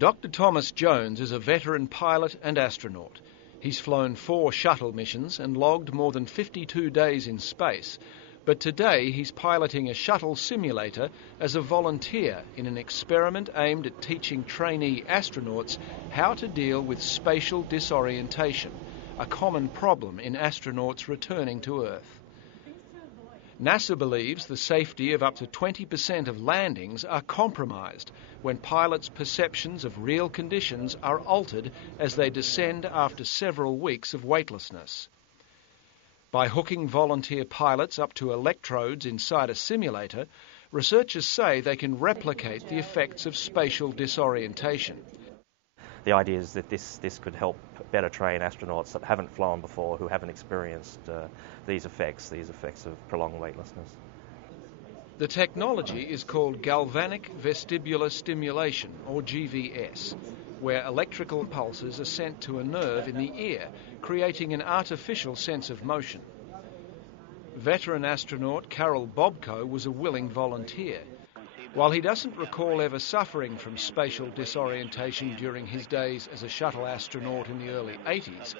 Dr. Thomas Jones is a veteran pilot and astronaut. He's flown 4 shuttle missions and logged more than 52 days in space. But today he's piloting a shuttle simulator as a volunteer in an experiment aimed at teaching trainee astronauts how to deal with spatial disorientation, a common problem in astronauts returning to Earth. NASA believes the safety of up to 20% of landings are compromised when pilots' perceptions of real conditions are altered as they descend after several weeks of weightlessness. By hooking volunteer pilots up to electrodes inside a simulator, researchers say they can replicate the effects of spatial disorientation. The idea is that this could help better train astronauts that haven't flown before, who haven't experienced these effects of prolonged weightlessness. The technology is called galvanic vestibular stimulation, or GVS, where electrical pulses are sent to a nerve in the ear, creating an artificial sense of motion. Veteran astronaut Carol Bobko was a willing volunteer. While he doesn't recall ever suffering from spatial disorientation during his days as a shuttle astronaut in the early 80s,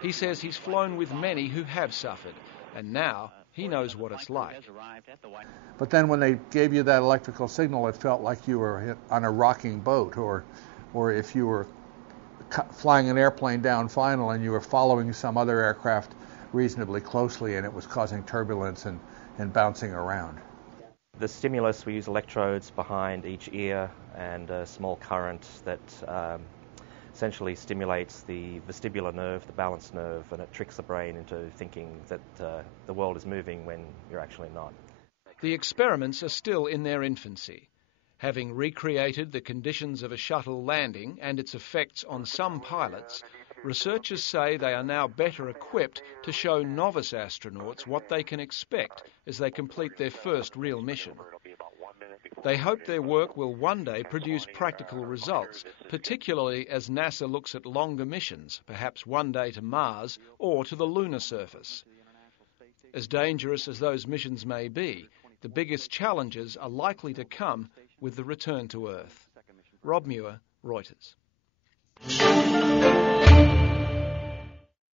he says he's flown with many who have suffered, and now he knows what it's like. But then when they gave you that electrical signal, it felt like you were on a rocking boat, or if you were flying an airplane down final and you were following some other aircraft reasonably closely and it was causing turbulence and bouncing around. The stimulus, we use electrodes behind each ear and a small current that essentially stimulates the vestibular nerve, the balance nerve, and it tricks the brain into thinking that the world is moving when you're actually not. The experiments are still in their infancy. Having recreated the conditions of a shuttle landing and its effects on some pilots, researchers say they are now better equipped to show novice astronauts what they can expect as they complete their first real mission. They hope their work will one day produce practical results, particularly as NASA looks at longer missions, perhaps one day to Mars or to the lunar surface. As dangerous as those missions may be, the biggest challenges are likely to come with the return to Earth. Rob Muir, Reuters.